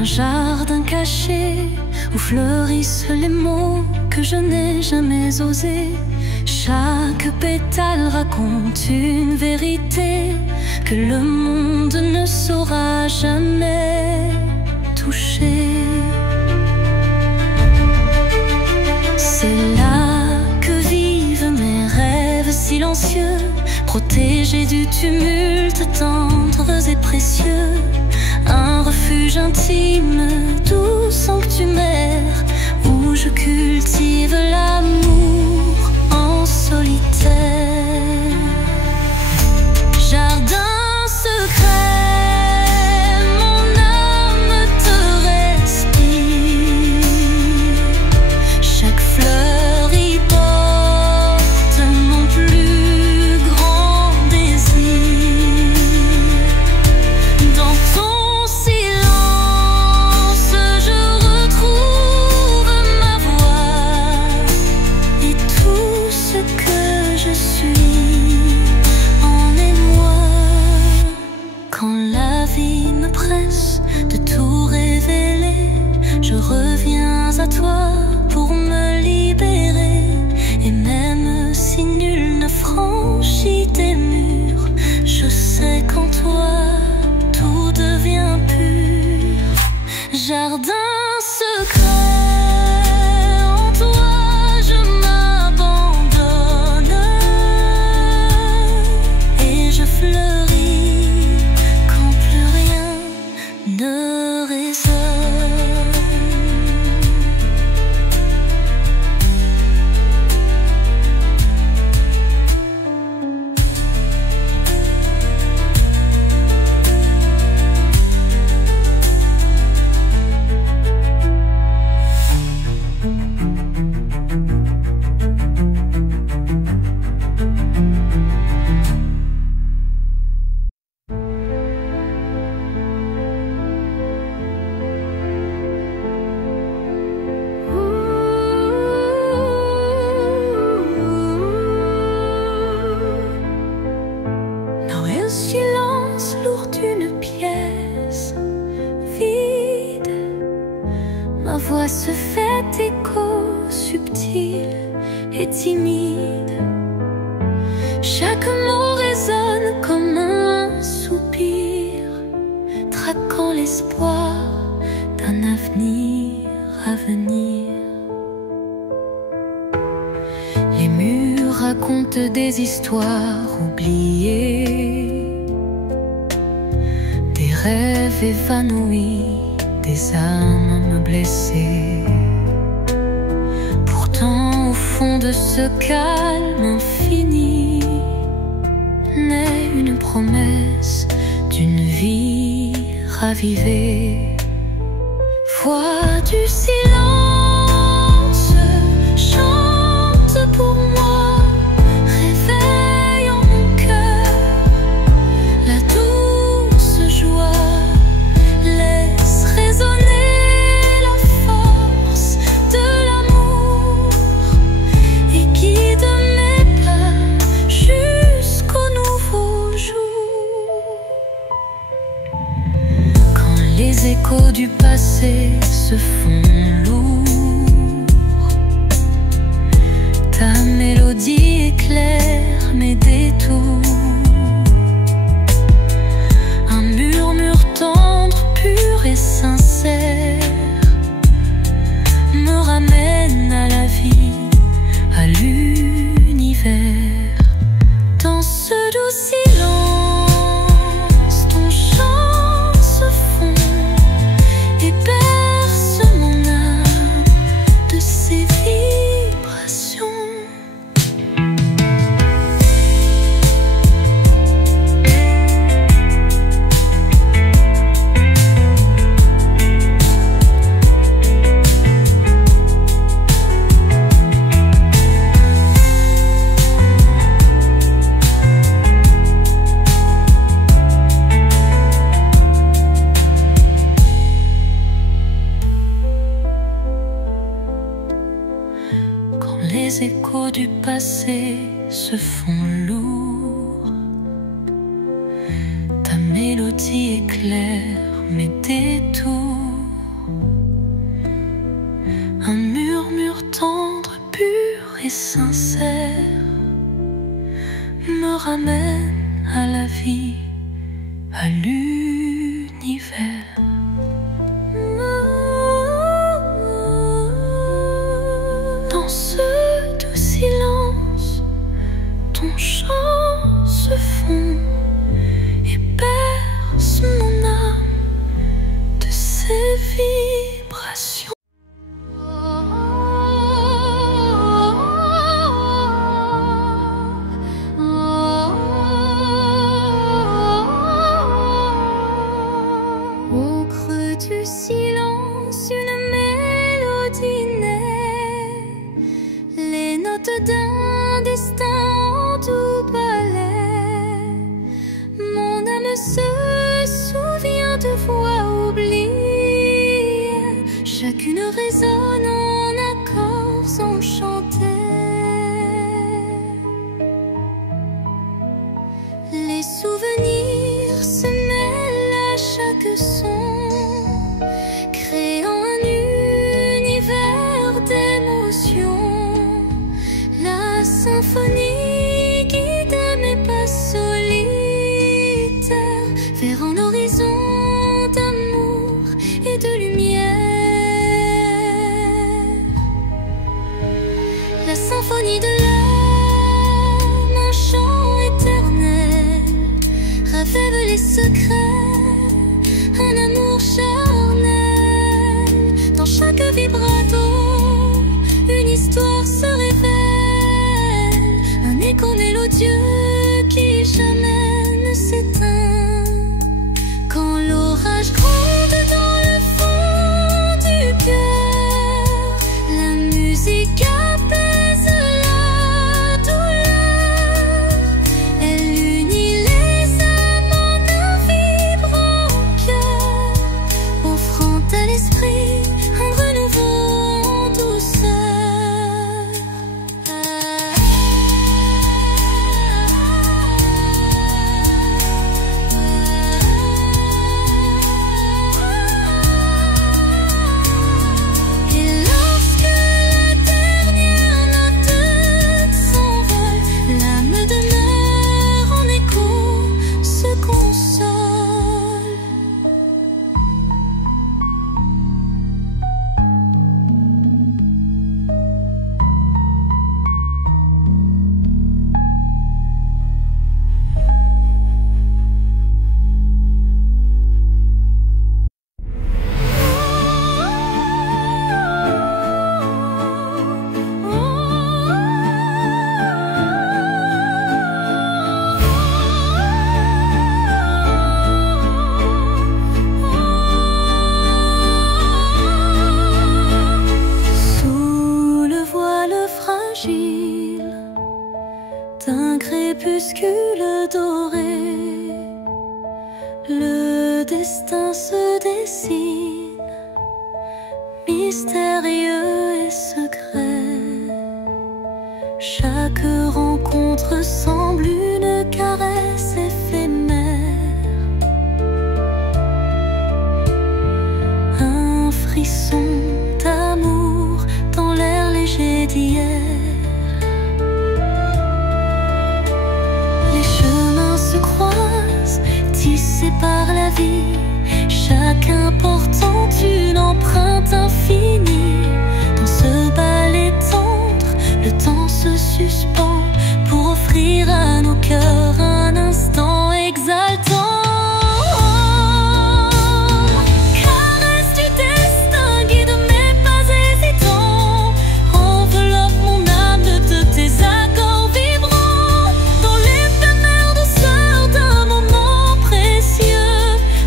Un jardin caché où fleurissent les mots que je n'ai jamais osés. Chaque pétale raconte une vérité que le monde ne saura jamais toucher. C'est là que vivent mes rêves silencieux, protégés du tumulte, tendres et précieux. Un refuge intime, doux sanctuaire, où je cultive l'amour en solitaire. Jardin secret, mon âme te respire. Chaque fleur y porte mon plus grand désir. Dans ton silence, je retrouve ma voix et tout ce que je suis en émoi. Quand la vie me presse de tout révéler, je reviens à toi pour me libérer. Et même si nul ne franchit tes murs, je sais qu'en toi tout devient pur. Jardin secret, en toi je m'abandonne et je fleuris quand plus rien ne résonne. Dans un silence lourd d'une pièce vide, ma voix se fait écho subtil et timide. Chaque mot résonne comme un soupir, traquant l'espoir d'un avenir à venir. Les murs racontent des histoires oubliées, des rêves évanouis, des âmes blessées. Pourtant, au fond de ce calme infini, naît une promesse d'une vie ravivée. Voix du silence, chante pour moi, réveille en mon cœur la douce joie. Laisse résonner la force de l'amour et guide mes pas jusqu'au nouveau jour. Quand les échos du passé se font lourds, ta mélodie éclaire mes détours. Un murmure tendre, pur et sincère me ramène à la vie, à l'univers. Dans ce doux silence, ton chant se fond et berce mon âme de ses vibrations. Les échos du passé se font lourds, ta mélodie éclaire mes détours. ramène à la vie, à l'univers. Dans ce doux silence, ton chant se fond et berce mon âme de ses vibrations. Au creux du silence, une mélodie naît, les notes d'un destin en doux ballet. Mon âme se souvient de voix oubliées, chacune résonne en accords enchantés. Les souvenirs se mêlent à chaque son, créant un univers d'émotions. La symphonie guide mes pas solitaires vers un horizon d'amour et de lumière. La symphonie de l'âme, un chant éternel, révèle les secrets, un amour charnel. Dans chaque vibrato, une histoire se révèle, un écho mélodieux qui jamais ne s'éteint. Quand l'orage gronde dans le fond du cœur, la musique apaise la douleur. Elle unit les âmes en un vibrant cœur, offrant à l'esprit un renouveau en douceur. Et lorsque la dernière note s'envole, l'âme demeure en écho, se console. Sous le voile fragile d'un crépuscule doré, le destin se dessine, mystérieux et secret. Chaque rencontre semble une caresse éphémère, un frisson d'amour dans l'air léger d'hier. Les chemins se croisent, tissés par la vie, chacun portant une empreinte infinie. Dans ce ballet tendre, le temps se suspend pour offrir à nos cœurs un instant exaltant. Caresse du destin, guide mes pas hésitants, enveloppe mon âme de tes accords vibrants. Dans l'éphémère douceur d'un moment précieux,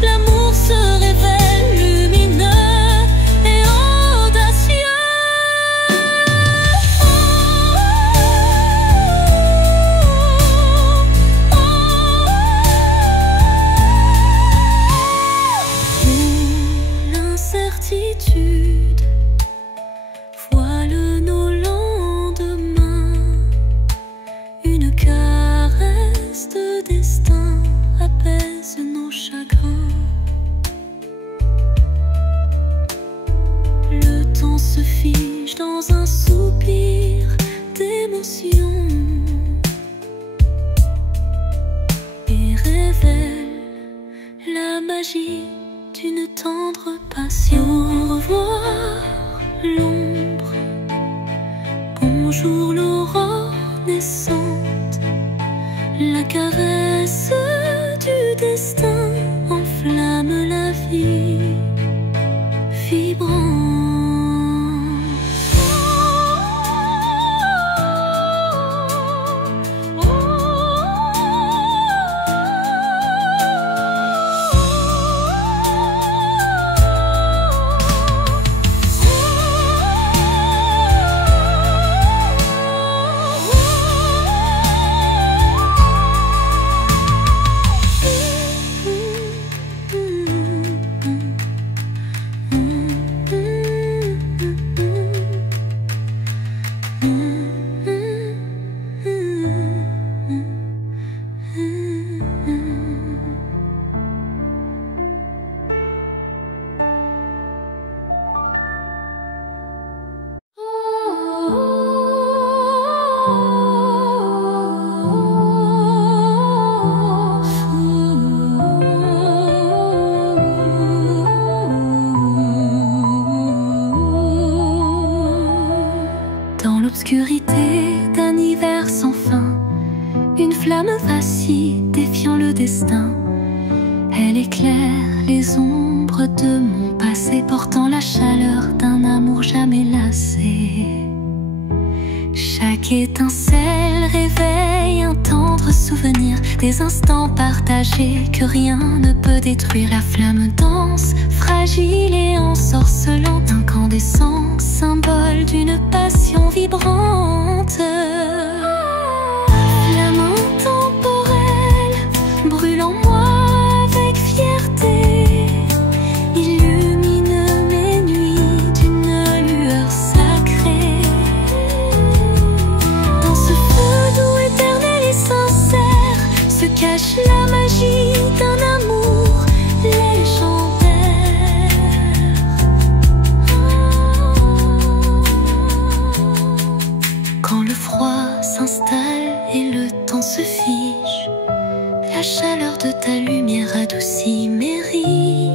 l'amour se révèle lumineux et audacieux. L'incertitude voile nos lendemains, une caresse de destin apaise nos chagrins. Le temps se fige dans un soupir d'émotion. magie d'une tendre passion. Au revoir l'ombre, bonjour l'aurore naissante. La caresse du destin enflamme la vie vibrante. Dans l'obscurité d'un hiver sans fin, une flamme vacille défiant le destin. Elle éclaire les ombres de mon passé, portant la chaleur d'un amour jamais lassé. Chaque étincelle réveille un tendre souvenir, des instants partagés que rien ne peut détruire. La flamme danse, fragile et ensorcelante, incandescent, symbole d'une passion vibrante. Flamme intemporelle, brûle en moi avec fierté, illumine mes nuits d'une lueur sacrée. Dans ce feu doux, éternel et sincère, se cache la magie d'un amour légendaire. Quand le froid s'installe et le temps se fige, la chaleur de ta lumière adoucit mes rides.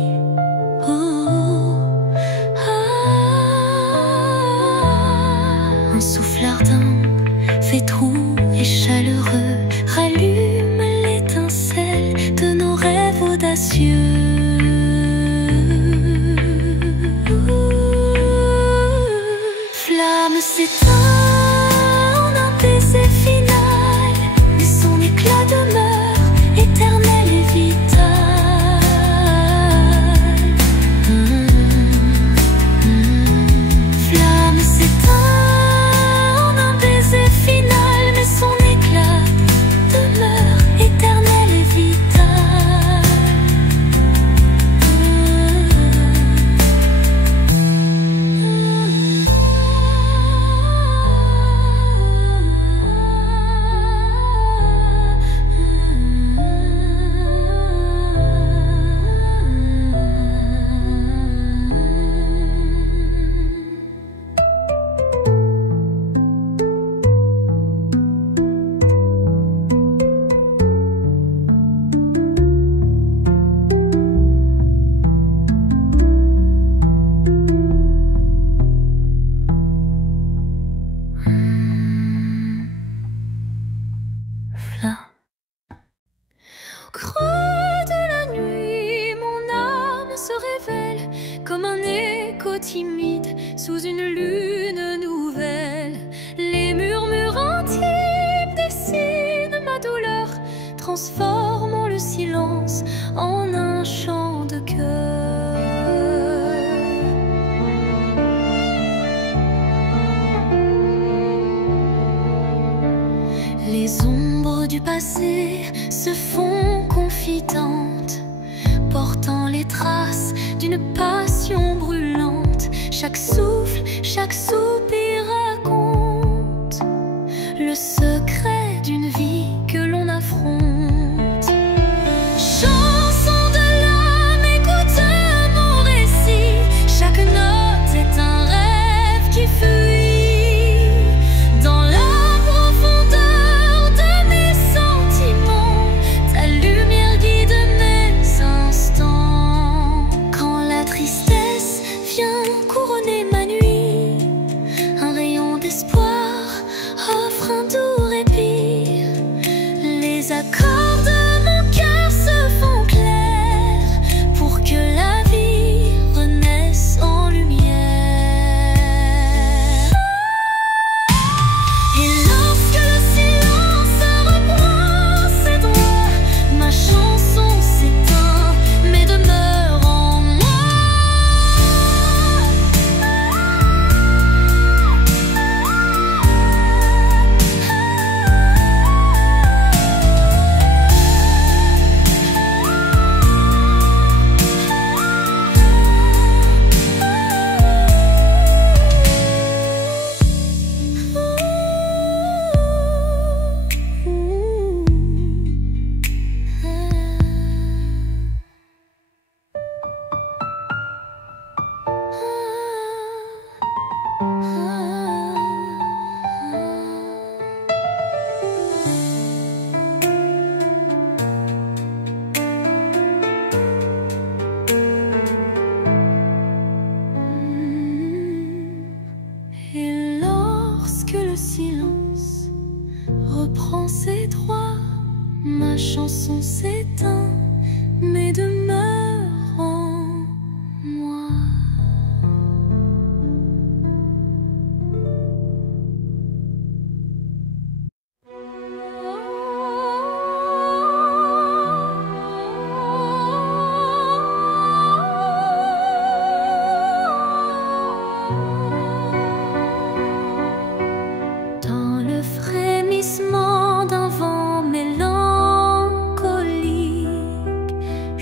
Un souffle ardent, fait roux et chaleureux, rallume l'étincelle de nos rêves audacieux. Flamme s'éteint en un baiser final, mais son éclat demeure éternel et vital. Flamme s'éteint en un baiser final, mais son éclat demeure éternel et vital. Au creux de la nuit, mon âme se révèle comme un écho timide sous une lune nouvelle. Les murmures intimes dessinent ma douleur, transformant le silence en un chant de cœur. Les ombres du passé se font confidentes, portant les traces d'une passion brûlante. Chaque souffle, chaque soupir raconte le secret d'une vie que l'on affronte. Chanson de l'âme, écoute mon récit. Chaque note est un rêve qui fuit dans la profondeur de mes sentiments. Ta lumière guide mes instants.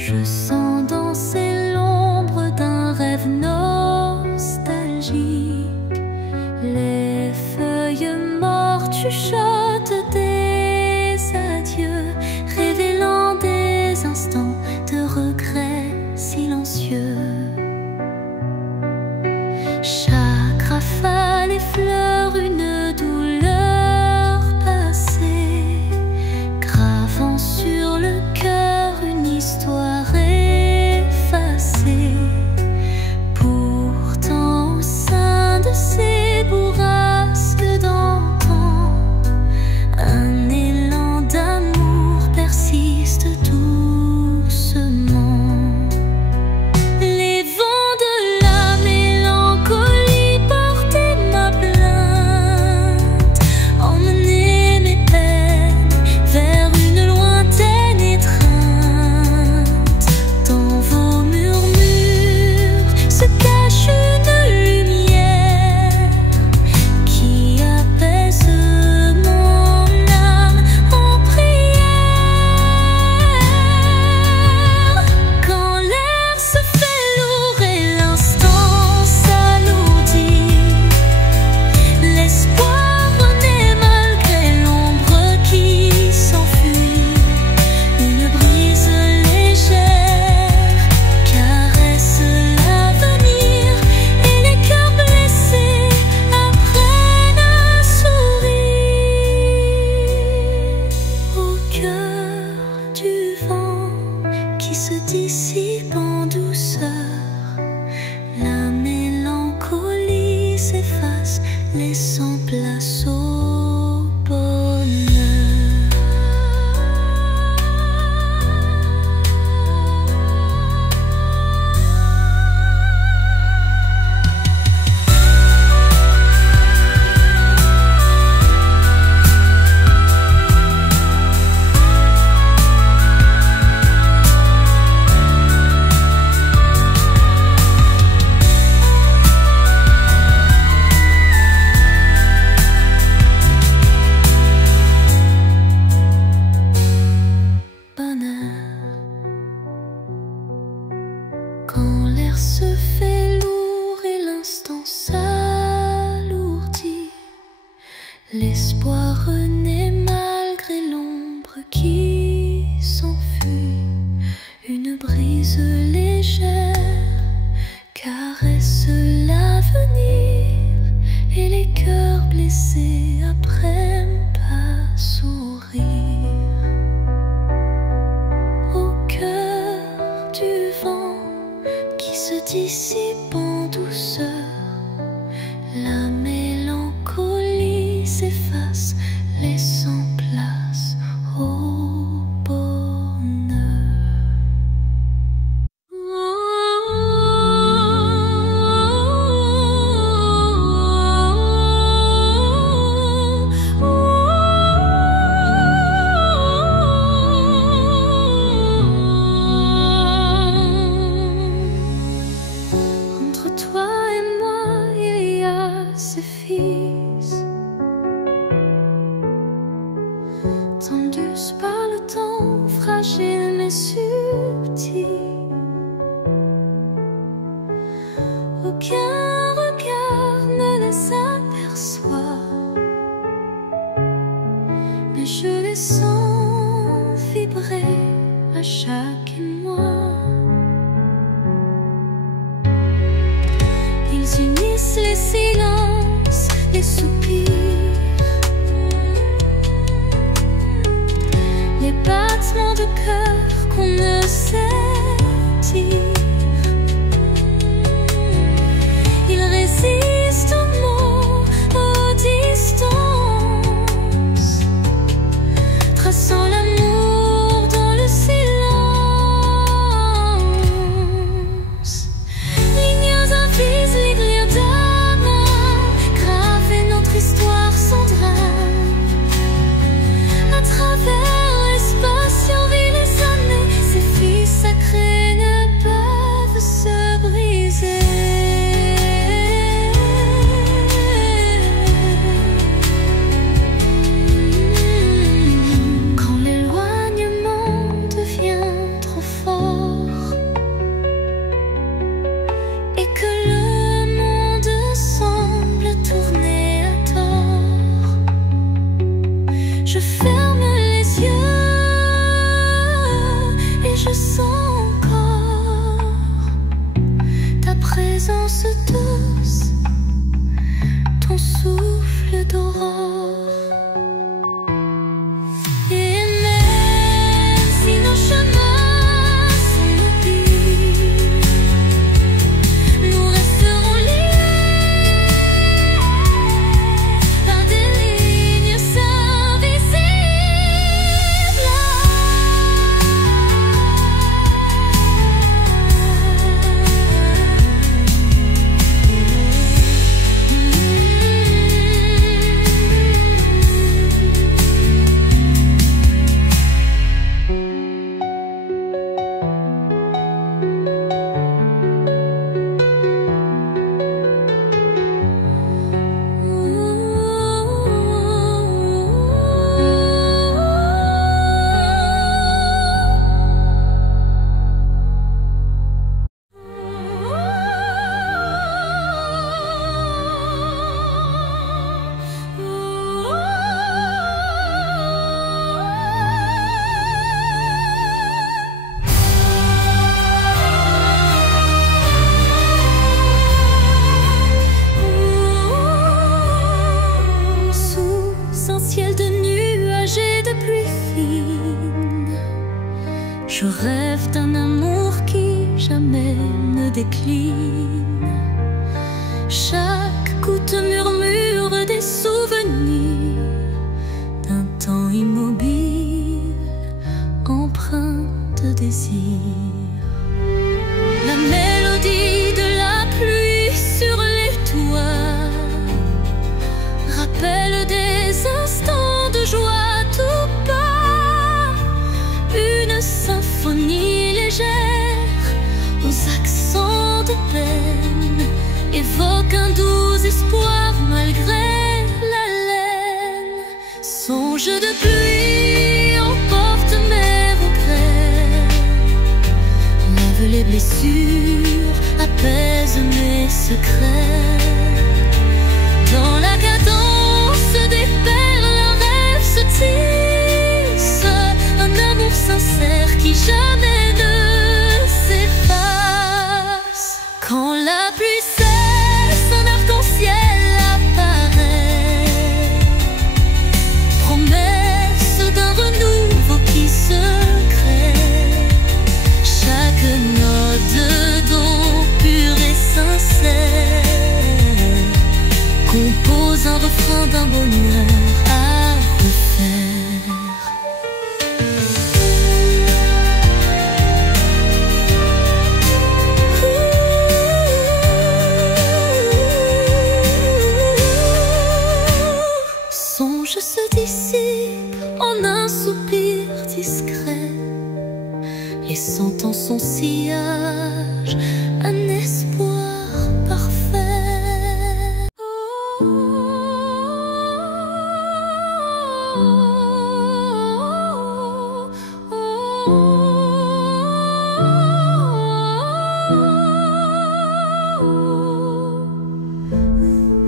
Je sens danser l'ombre d'un rêve nostalgique. Les feuilles mortes chuchotent des adieux, révélant des instants de regret silencieux. Chaque rafale effleure une douleur passée, gravant sur le cœur une histoire effacée. Pourtant au sein de ces bourrasques d'antan, un élan d'amour persiste doucement. Les vents de la mélancolie portaient ma plainte, emmenaient mes peines vers une lointaine étreinte. Dans vos murmures se cache une lumière qui apaise mon âme en prière. Quand l'air se fait lourd et l'instant s'alourdit, l'espoir renaît malgré l'ombre qui s'enfuit. Une brise légère caresse l'avenir et les cœurs blessés apprennent à sourire. Au cœur du vent qui se dissipe en douceur, la mélancolie s'efface, laissant place au bonheur. Quand l'air se fait lourd et l'instant s'alourdit, l'espoir renaît malgré l'ombre qui s'enfuit. Une brise légère caresse l'avenir et les cœurs blessés apprennent à sourire. Au cœur du vent qui se dissipe en douceur, la mélancolie s'efface, laissant place au bonheur. Entre toi et moi, il y a ce fils, tendus par le temps, fragile mais subtil. Aucun regard ne les aperçoit, mais je les sens vibrer à chaque émoi. Ils unissent les silences, les soupirs, les battements de cœur qu'on ne sait dire. Ils résistent aux mots, aux distances, traçant l'amour dans le silence. Lignes invisibles d'amour, graver notre histoire sans drame. À travers l'espace survit les années, ces Je rêve d'un amour qui jamais ne décline. Chaque goutte murmure des souvenirs d'un temps immobile, empreint de désir. La mélodie de la pluie sur les toits rappelle des instants de joie tout bas. Une symphonie légère aux accents de peine évoque un doux espoir malgré la laine. Songe de pluie emporte mes regrets, lave les blessures, apaise mes secrets. Dans la cadence des perles, un rêve se tisse, un amour sincère qui jamais ne s'efface. Quand la pluie cesse, un arc-en-ciel apparaît, promesse d'un renouveau qui se crée. Chaque note d'eau pure et sincère compose un refrain d'un bonheur à refaire. Songe se dissipe en un soupir discret, laissant en son sillage un espoir parfait.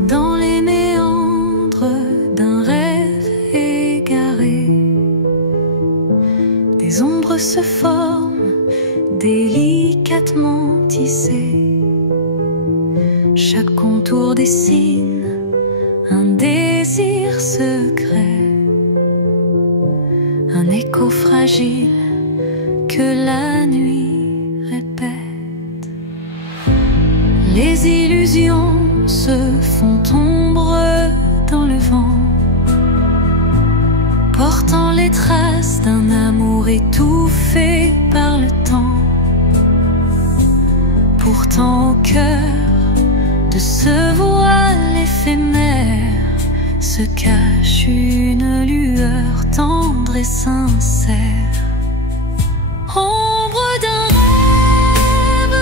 Dans les méandres d'un rêve égaré, des ombres se forment délicatement tissées. Chaque contour dessine un désir secret, un écho fragile que la nuit répète. Les illusions se font ombre dans le vent, portant les traces d'un amour étouffé par le temps. Pourtant au cœur de ce voile éphémère se cache une lueur tendre et sincère. Ombre d'un rêve,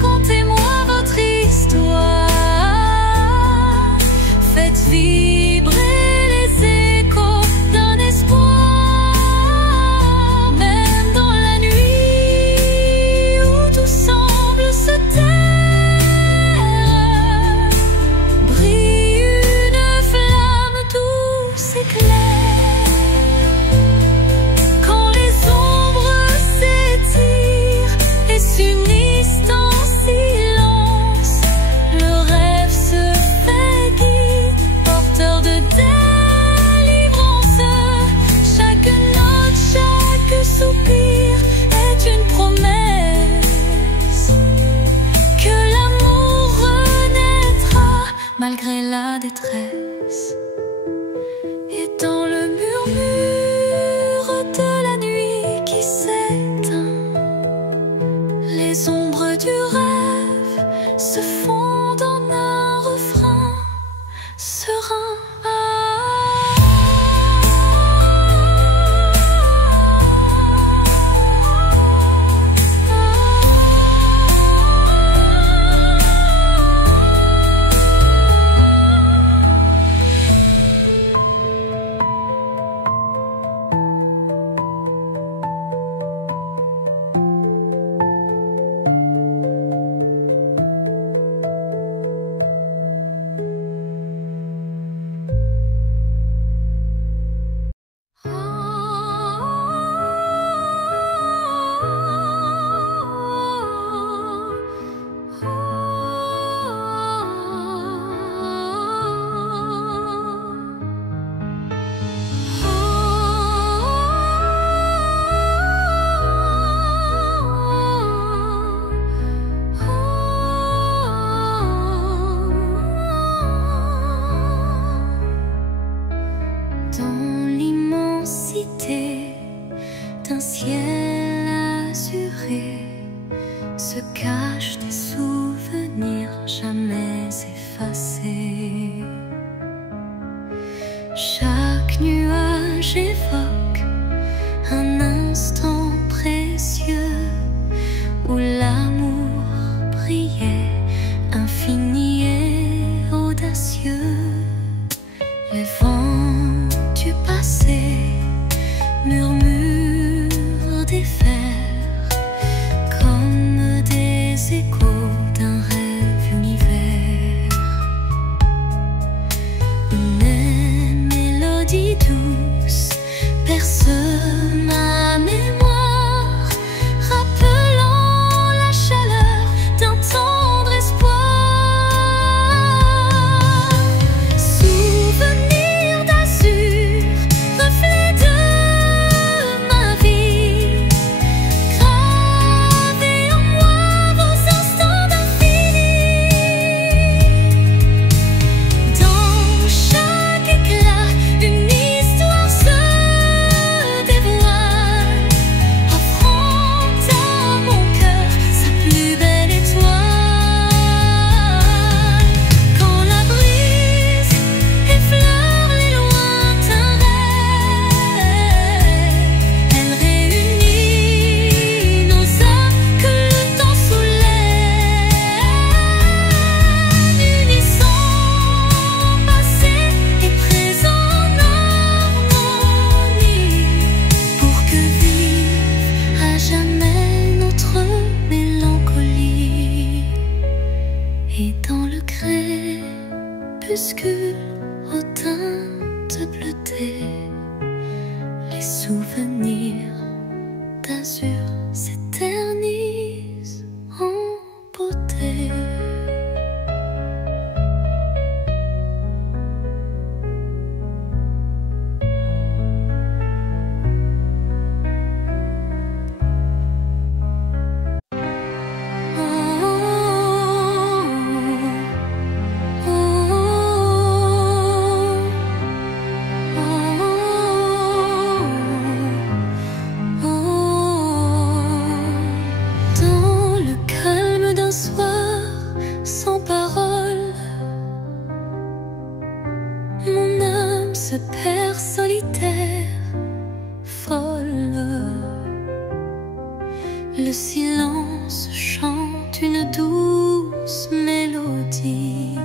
racontez-moi votre histoire. Faites vibrer les échos d'un espoir. Même dans la nuit où tout semble se taire, brille une flamme douce et claire. Quand les ombres s'étirent et s'unissent en silence, le rêve se fait guide, porteur de délivrance. Chaque note, chaque soupir est une promesse que l'amour renaîtra malgré la détresse. Et dans le murmure de la nuit qui s'éteint, les ombres du rêve se fondent en un refrain serein. notre mélancolie. Et dans le crépuscule aux teintes bleutées, les souvenirs d'azur s'éternisent en beauté. Se perd solitaire, folle. Le silence chante une douce mélodie,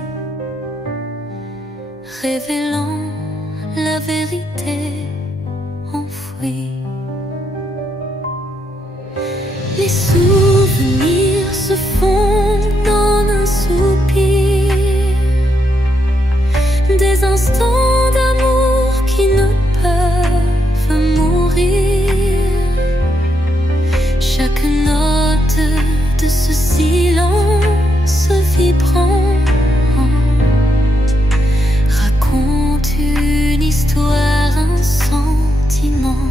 révélant la vérité enfouie. Les souvenirs se fondent en un soupir, des instants d'amour qui ne peuvent mourir. Chaque note de ce silence vibrant raconte une histoire, un sentiment.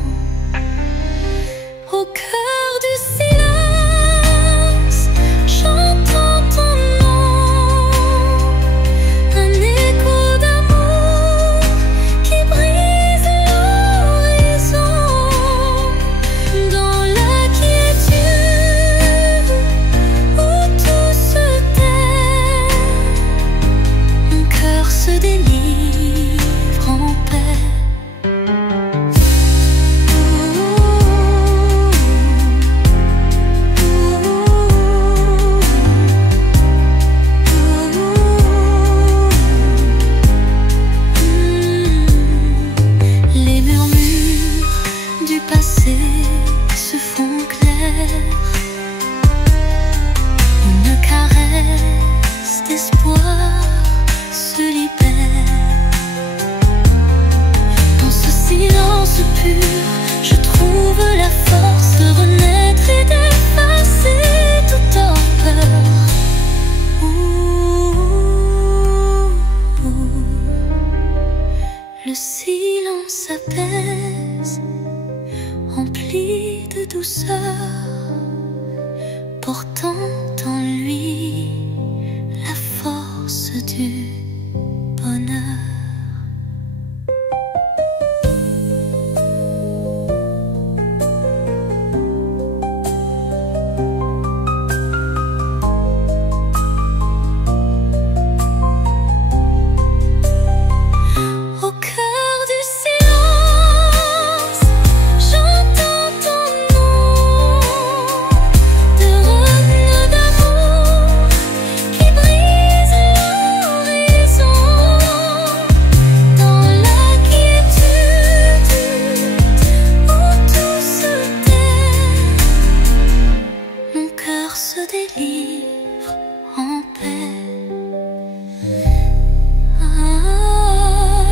Au cœur du silence, j'entends ton nom, un écho d'amour qui brise l'horizon. Dans la quiétude où tout se tait, mon cœur se délivre en paix. Les murmures du passé se font clairs, une caresse d'espoir se libère. Dans ce silence pur, je trouve la force de renaître et d'effacer toute torpeur. Le silence apaise, rempli de douceur, portant en lui la force du bonheur. Au cœur du silence, j'entends ton nom, de rênes d'amour qui brise l'horizon. Dans la quiétude où tout se tait, mon cœur se délivre en paix.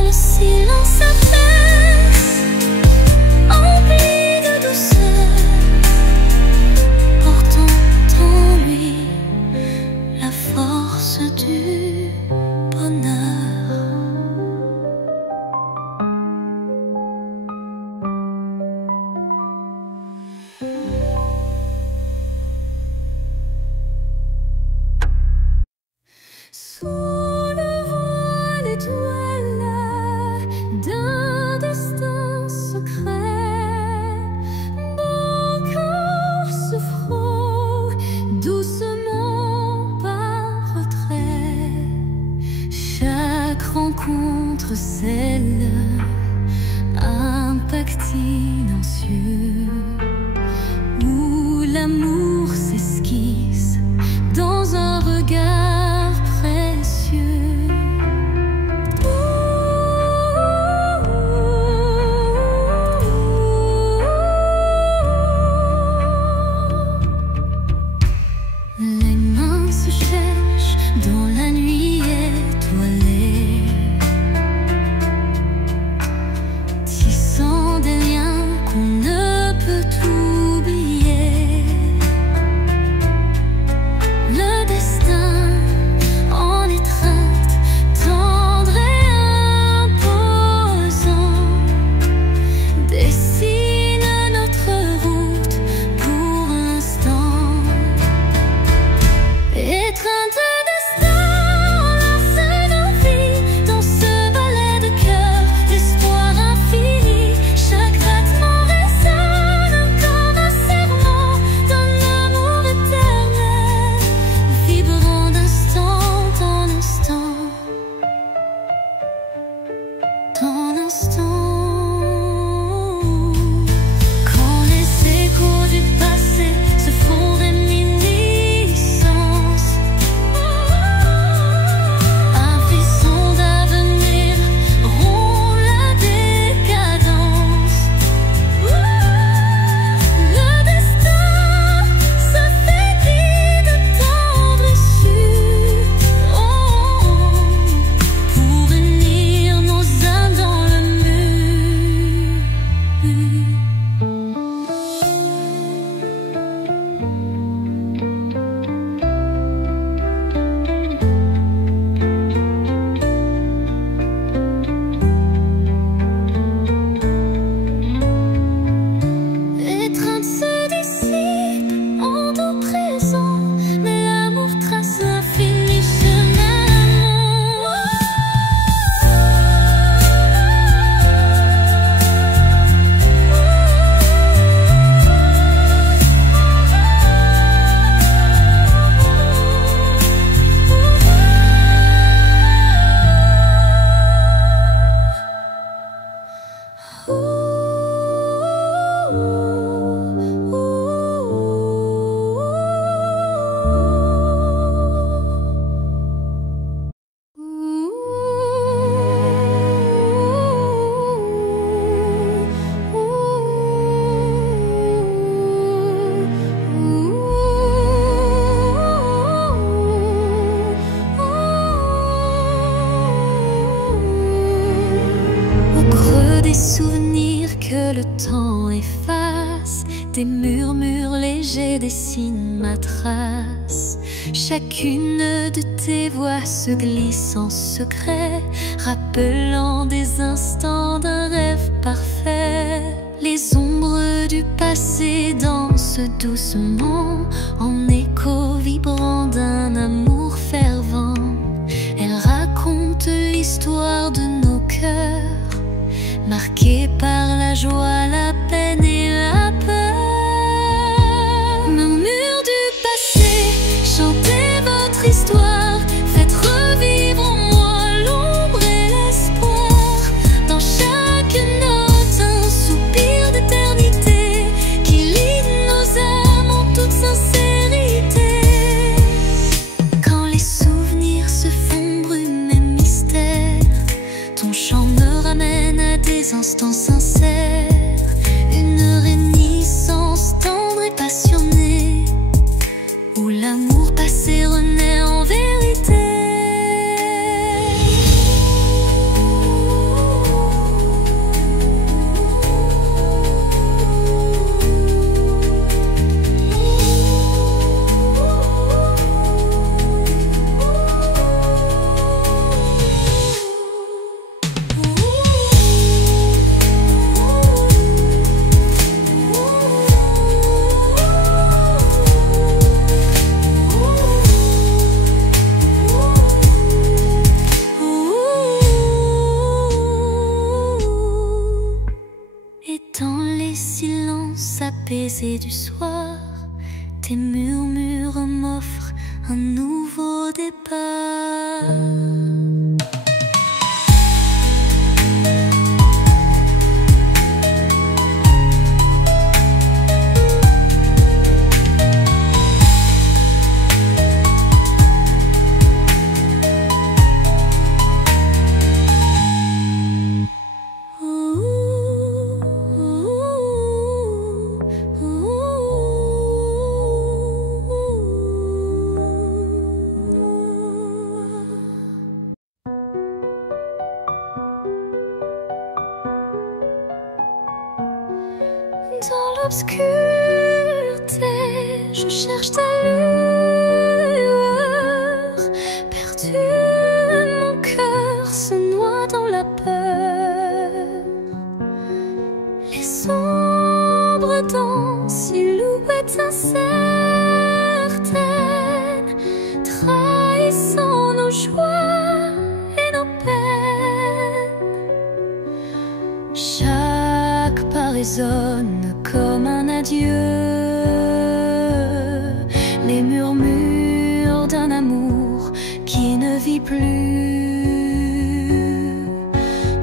Le silence apaise, empli de douceur, portant en lui la force du bonheur. Tes murmures légers dessinent ma trace. Chacune de tes voix se glisse en secret, rappelant des instants d'un rêve parfait. Les ombres du passé dansent doucement, en écho vibrant d'un amour fervent. Elles racontent l'histoire de nos cœurs, marqués par la joie, la peine et la peur. Murmures du passé, chantez votre histoire, faites revivre en moi l'ombre et l'espoir. Dans chaque note, un soupir d'éternité qui lie nos âmes en toute sincérité. Quand les souvenirs se font brume et mystère, ton chant me ramène à des instants sincères. Une réminiscence tendre et passionnée, où l'amour passé renaît en vérité. Apaisé du soir, tes murmures m'offrent un nouveau départ. Dans l'obscurité, je cherche ta lueur. Perdu, mon cœur se noie dans la peur. Les ombres dansent, silhouettes incertaines, trahissant nos joies et nos peines. Chaque pas résonne comme un adieu, les murmures d'un amour qui ne vit plus.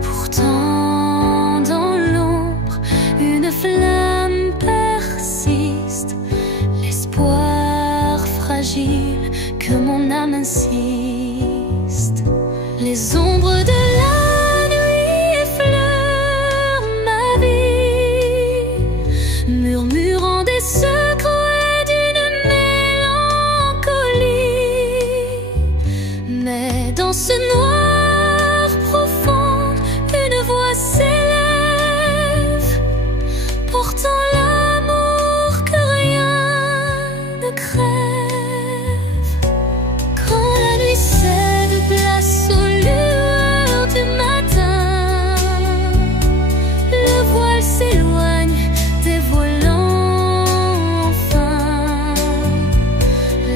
Pourtant dans l'ombre, une flamme persiste, l'espoir fragile que mon âme insiste. Les ombres de la nuit effleurent ma vie, murmurant des secrets d'une mélancolie. Mais dans ce noir profond, une voix s'élève, portant l'amour que rien ne crève. Quand la nuit cède place aux lueurs du matin, le voile s'éloigne, dévoilant enfin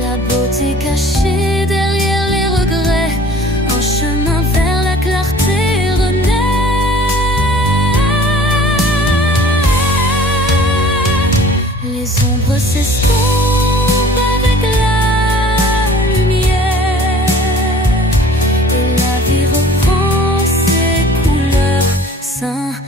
la beauté cachée derrière les regrets. Un chemin vers la clarté renaît. Les ombres s'estompent avec la lumière, et la vie reprend ses couleurs sincères.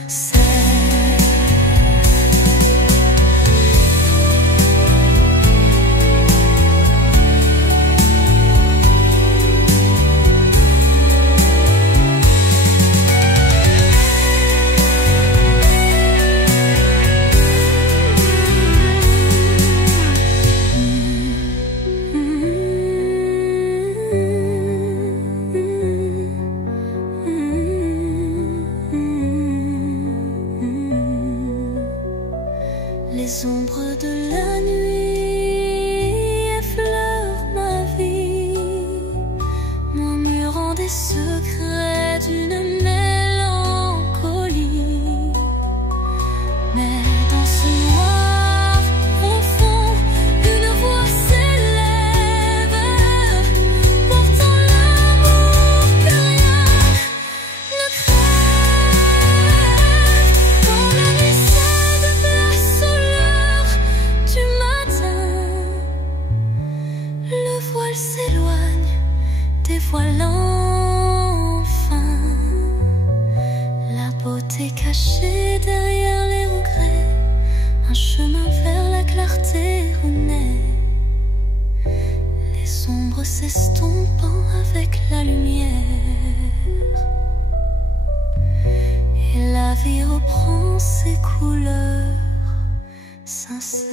elle s'éloigne, dévoilant enfin la beauté cachée derrière les regrets. Un chemin vers la clarté renaît, les ombres s'estompant avec la lumière, et la vie reprend ses couleurs sincères.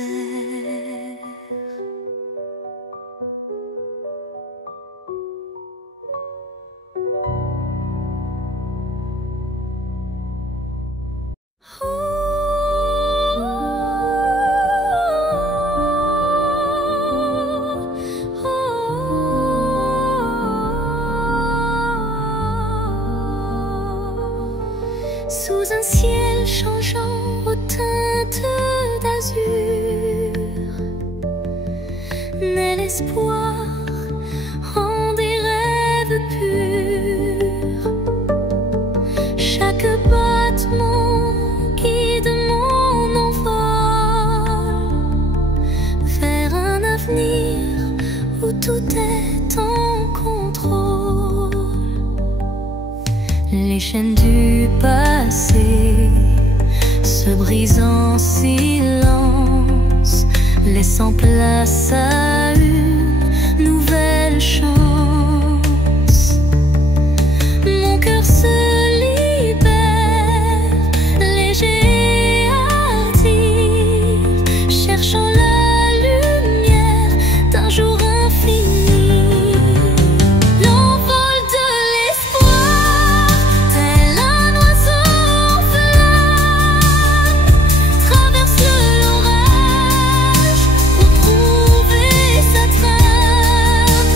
Sous un ciel changeant aux teintes d'azur, naît l'espoir en des rêves purs. Chaque battement guide mon envol vers un avenir où tout est en contrôle. Les chaînes du passé se brisent en silence, laissant place à une nouvelle chance. Mon cœur se libère, léger et hardi, cherchant la lumière d'un jour infini. L'envol de l'espoir, tel un oiseau en flamme, traverse l'orage pour trouver sa trame.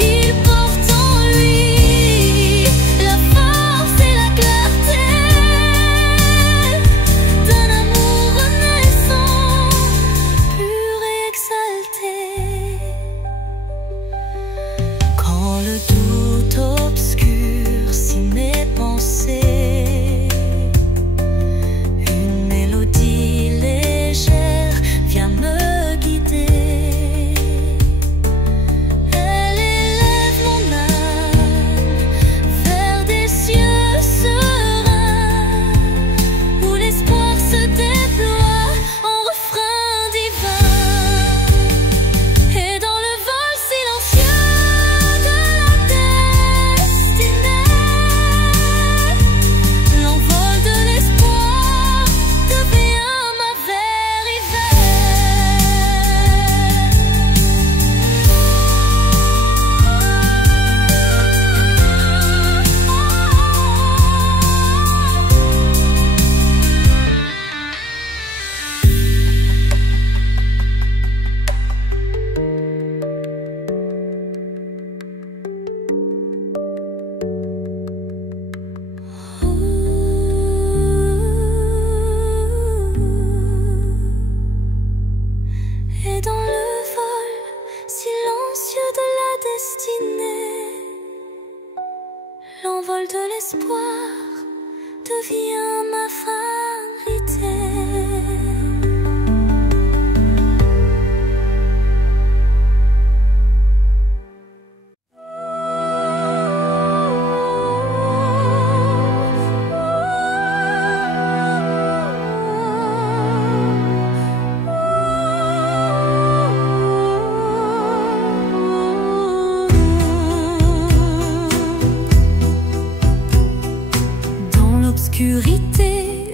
Il porte en lui la force et la clarté d'un amour renaissant, pur et exalté. Quand le doute obscurcit mes pensées, une mélodie légère vient me guider. Elle élève mon âme vers des cieux sereins, où l'espoir se déploie en refrain divin. Et dans le vol silencieux de la destinée, l'envol de l'espoir devient ma vérité. Et dans le vol silencieux de la destinée, l'envol de l'espoir devient ma vérité. Dans l'obscurité,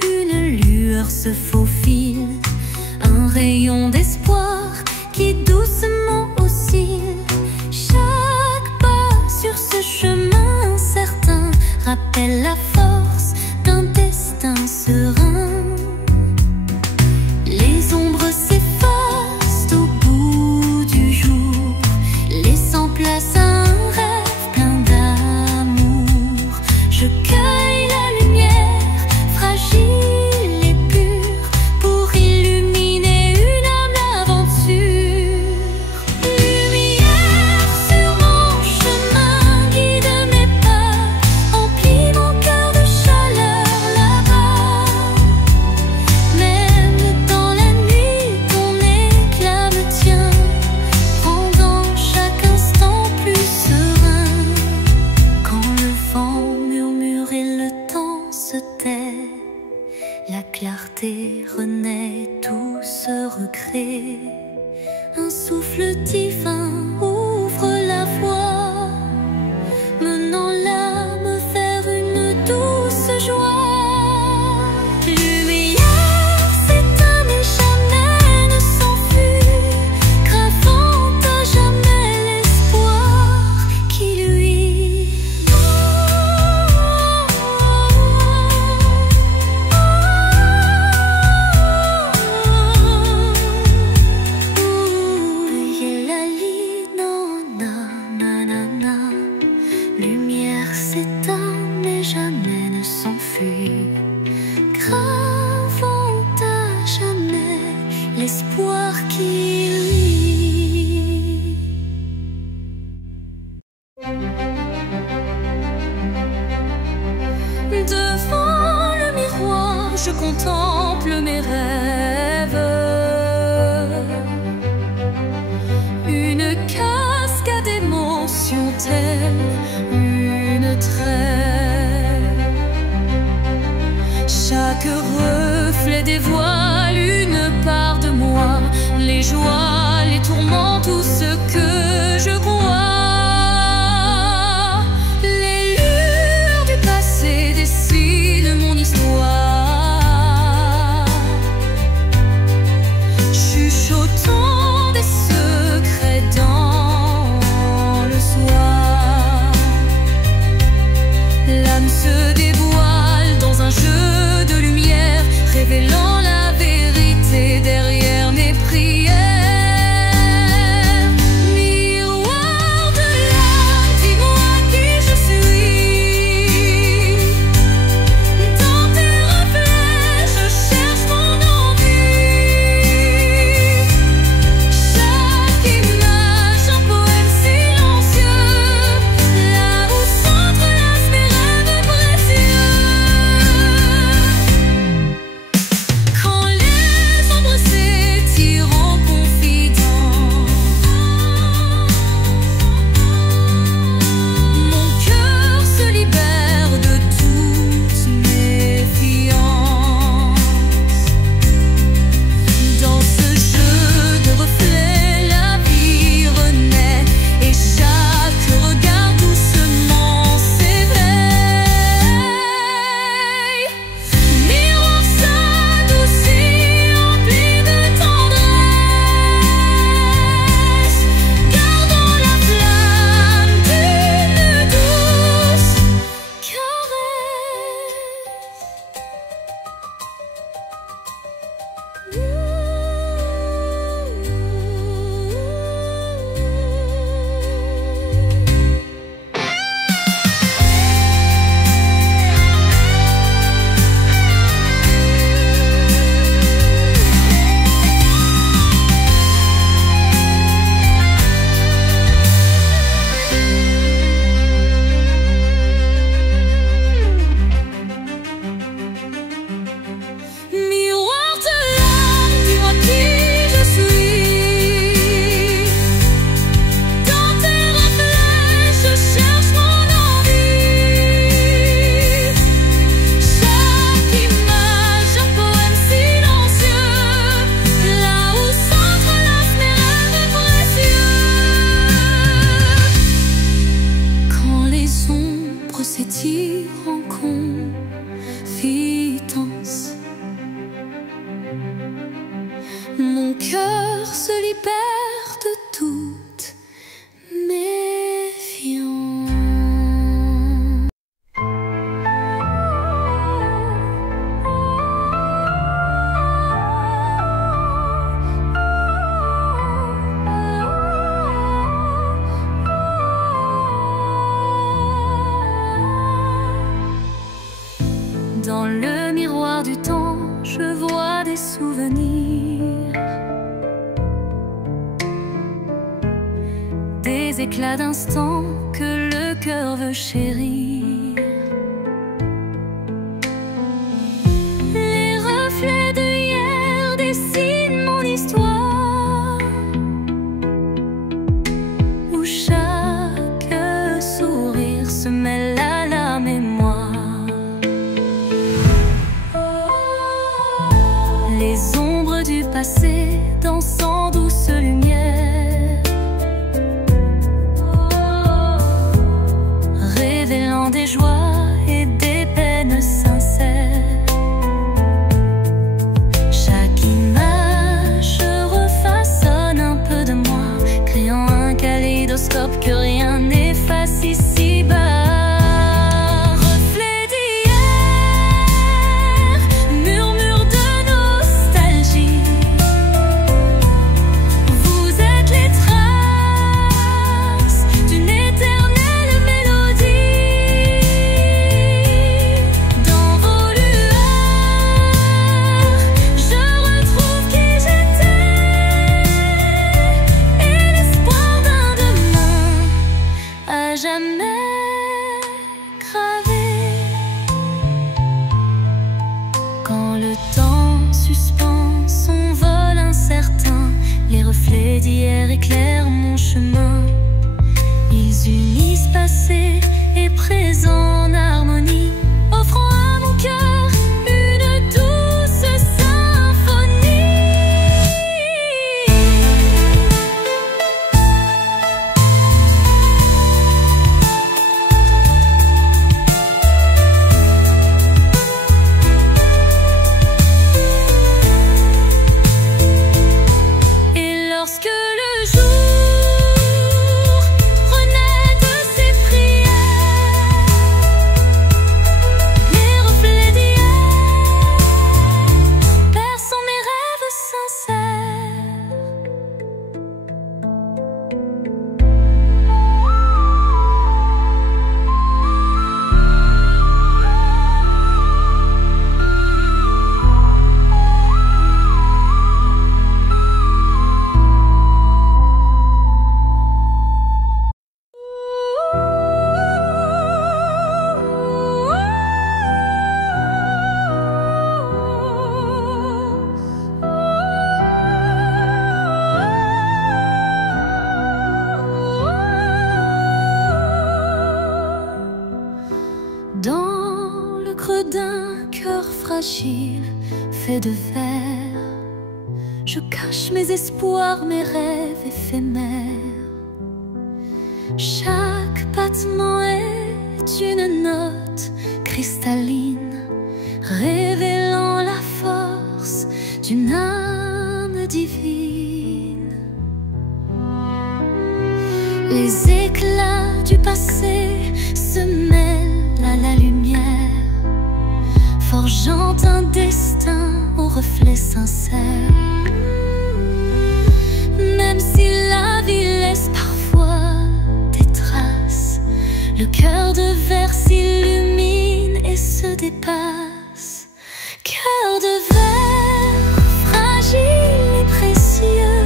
une cascade d'émotions telle une trêve. Chaque reflet dévoile une part de moi, les joies, les tourments, tout ce que je crois. Les lueurs du passé dessinent mon histoire, chuchotant des secrets dans le soir. L'âme se dévoile dans un jeu de lumière, révélant la vérité derrière mes prières. Miroir de l'âme, dis-moi qui je suis. Dans tes reflets, je cherche mon envie. Chaque image, un poème silencieux, là où s'entrelacent mes rêves précieux. Quand les ombres s'étirent en confidence, mon cœur se libère de toute méfiance. Dans ce jeu de reflets, la vie renaît et chaque regard doucement s'éveille. Miroir s'adoucit, empli de tendresse, gardant la flamme d'une douce Miroir de l'âme, dis-moi qui je suis. Dans tes reflets, je cherche mon envie. Chaque image, un poème silencieux, là où s'entrelacent mes rêves précieux. Quand les ombres s'étirent en confidence, mon cœur se libère de toute méfiance. Dans le miroir du temps, je vois des souvenirs, des éclats d'instants que le cœur veut chérir. Les reflets de hier dessinent mon histoire, où chaque sourire se mêle à la mémoire. Les ombres du passé dansant douce lumière, révélant des joies et des peines sincères. Chaque image refaçonne un peu de moi, créant un kaléidoscope que rien n'efface ici-bas. Jamais passé et présent en harmonie, offrant à mon cœur une douce symphonie. Et lorsque le jour dans le creux d'un cœur fragile fait de verre, je cache mes espoirs, mes rêves éphémères. Chaque battement est une note cristalline, révélant la force d'une âme divine. Les éclats du passé se mêlent à la lumière, forgeant un destin au reflet sincère. Même si la vie laisse parfois des traces, le cœur de verre s'illumine et se dépasse. Cœur de verre, fragile et précieux,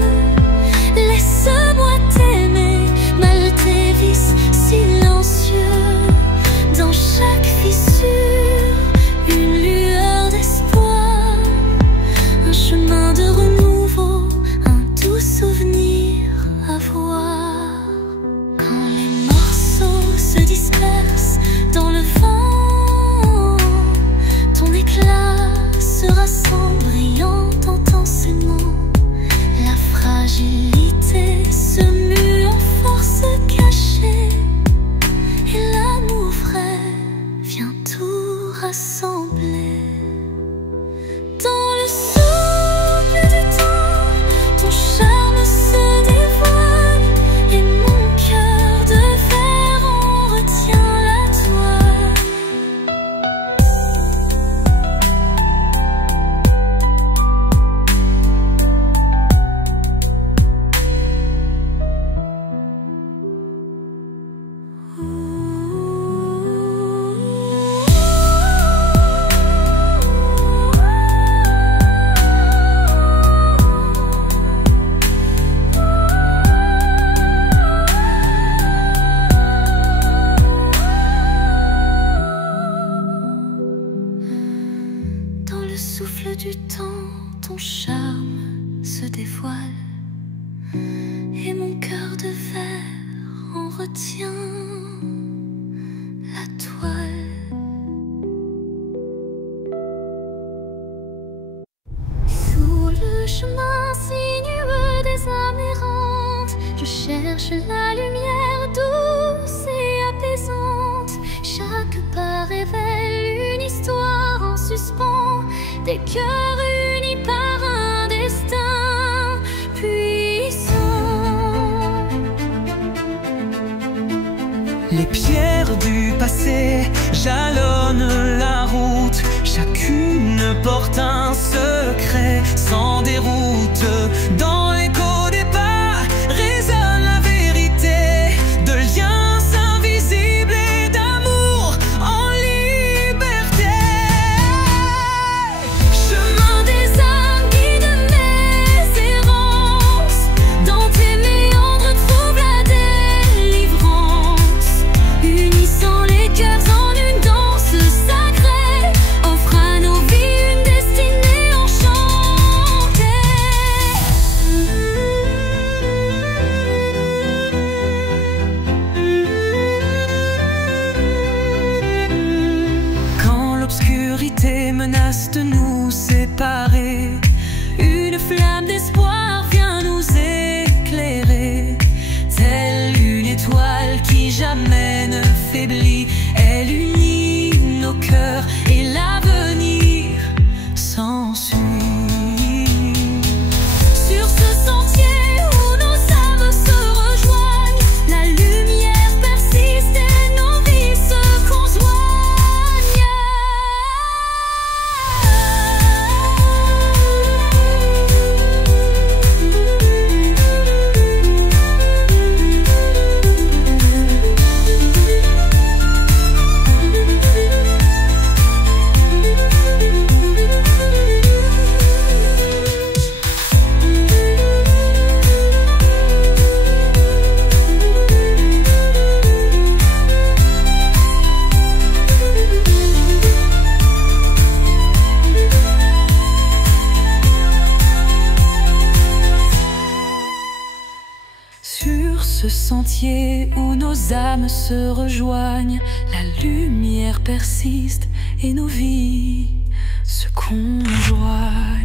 laisse-moi t'aimer, malgré tes vices silencieux. Dans chaque fissure, une lueur d'espoir, un chemin de renouveau, un doux souvenir à voir. Quand les morceaux se dispersent dans le vent, ton éclat se rassemble brillant intensément. La fragilité se mue en force cachée, et l'amour vrai vient tout rassembler. Dans le souffle du temps, ton charme se dévoile, et mon cœur de verre en retient la toile. Dans le souffle du temps, ton charme se dévoile, et mon cœur de verre en retient la toile. Sous le chemin sinueux des âmes errantes, je cherche la lumière douce et apaisante. Chaque pas révèle une histoire en suspens, des cœurs unis par un destin puissant. Les pierres du passé jalonnent la route, chacune porte un secret sans déroute. Dans l'écho des pas résonne la vérité de liens invisibles et d'amour en liberté. Chemin des âmes, guide mes errances, dans tes méandres trouve la délivrance, unissant les cœurs en une danse sacrée, offre à nos vies une destinée enchantée. ce sentier où nos âmes se rejoignent, la lumière persiste et nos vies se conjoignent.